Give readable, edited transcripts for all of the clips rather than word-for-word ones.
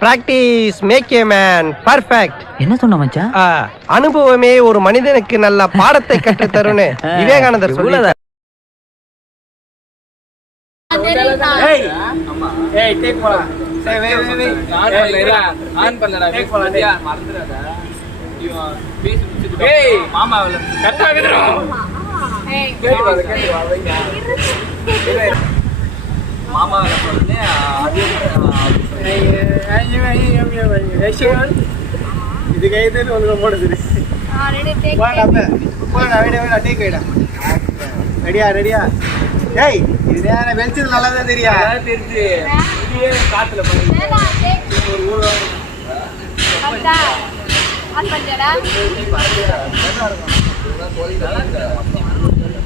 Practice make a man perfect. என்ன சொன்ன மச்சான்? அனுபவமே ஒரு மனிதனுக்கு நல்ல பாடத்தை கற்றுத் தரும்னு விவேகானந்தர் சொல்லல. ரெடியா ரெடியா? ஏய் இது வெளிச்சது நல்லாதான் தெரியா? காத்துல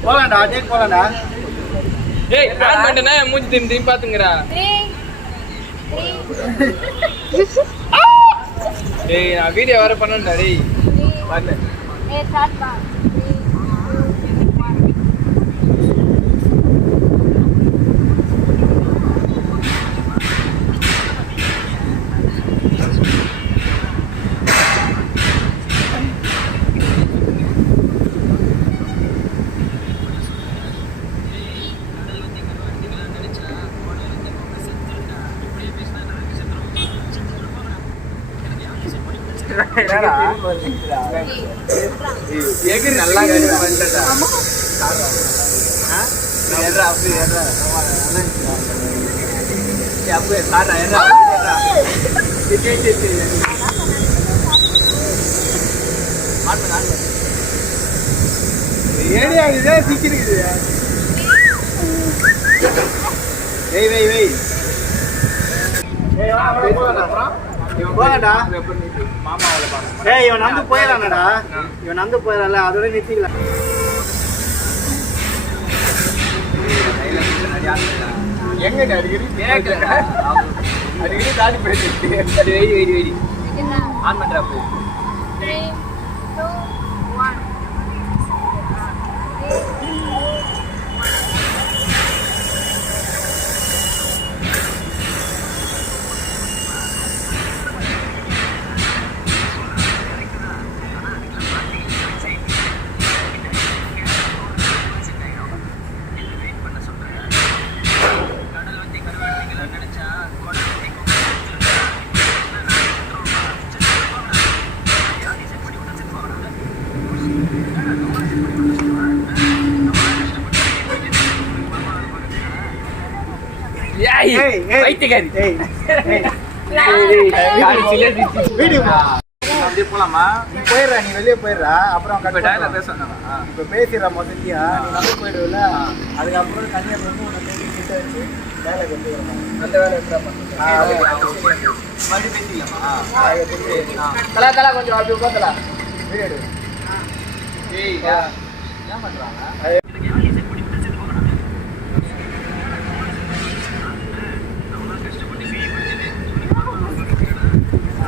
போலாம்டா, டேக் போலாம்டா. ஏய் பிளான் பண்ணேனா மூஞ்சி திரும்பி பாத்துங்கடா. டேய் நான் வீடியோ வர பண்ணேன்டா டேய். வரல. ஏய் ஸ்டார்ட் பா. எகிரி நல்லா வந்துட்டா. இவன் நந்து போயிடலாம்டா, இவன் நந்து போயிடல, அதோட நிறுத்திக்கலாம். எங்க அடிக்கடி அடிக்கடி தாடி போயிட்டு ஆன் பண்றா. 3, 2, 1. போலாமா? நீ போயிடுறா, நீ வெளியே போயிடுறா, அப்புறம் இப்ப பேசிடுறா. முதல்லையா நீ வந்து போயிடுவில்ல, அதுக்கப்புறம் தனியாக வந்து உன்னை பேசி கிட்ட வச்சு வேலை கற்றுக்கிறோம். அந்த வேலை எப்படி மறுபடியும் பேசிக்கலாமா? தலா தலா கொஞ்சம் அப்படி உட்காந்துலா வீடு. என்ன பண்றாங்க?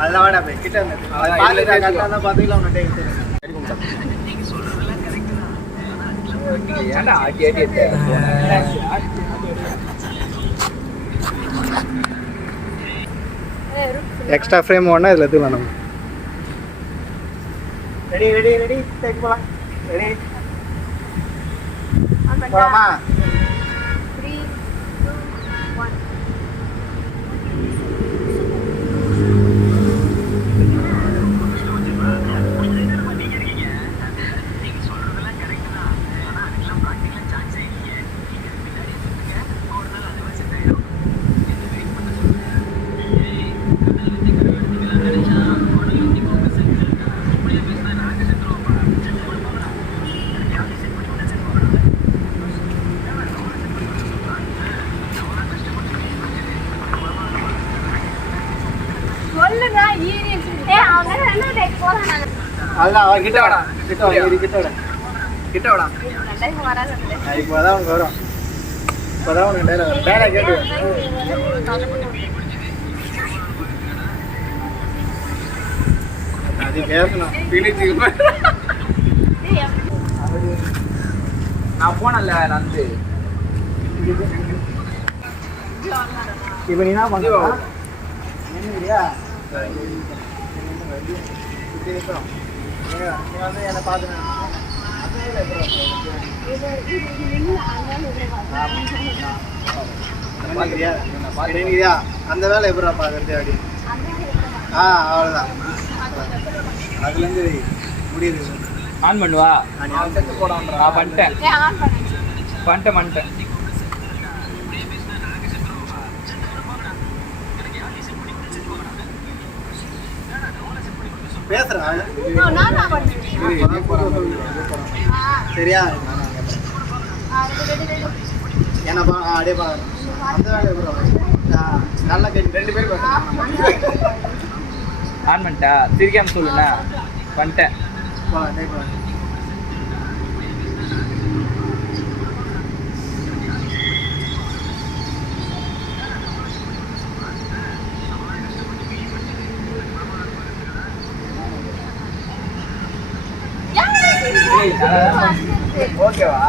அதெல்லாம் வேடா போய் கிட்ட பார்த்துக்கலாம். எக்ஸ்ட்ரா ஃப்ரேம் ஒன்னா இதில் எடுத்துக்கலாம் நம்ம. ரெடி ரெடி ரெடி டேக் போகலாம். ரெடி போகலாமா? 3, 2, 1. அதான் கிட்ட வாடா, கிட்ட வாடா, கிட்ட வாடா, கிட்ட வாடா. இப்போ தான் உனக்கு வரும். இப்பதான் உனக்கு டைலாக் கேட்டு அது பேசணும். நான் போனல நந்து இப்போ நீ என்ன பண்ணுவா என்னங்கிறியா நீ வந்து என்னை பார்த்து அந்த வேலை எப்படா பார்க்கறது அப்படி அவ்வளோதான் அதுலேருந்து முடியுது ஆன் பண்ணுவா நான் செத்து போடான்றா நான் பண்ணிட்டேன் பண்ணிட்டேன் பேசுறேன் சரியா என்ன அப்படியே பாருங்க அந்த வேலை எப்படா நல்லா கேட்டு 2 பேர் ஆன் பண்ணிட்டா சிரிக்காம சொல்லுண்ணா பண்ணிட்டேன் ஓகேவா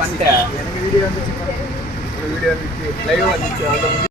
பண்ணிட்டேன் எனக்கு வீடியோ வந்துச்சு லைவ் வந்துச்சு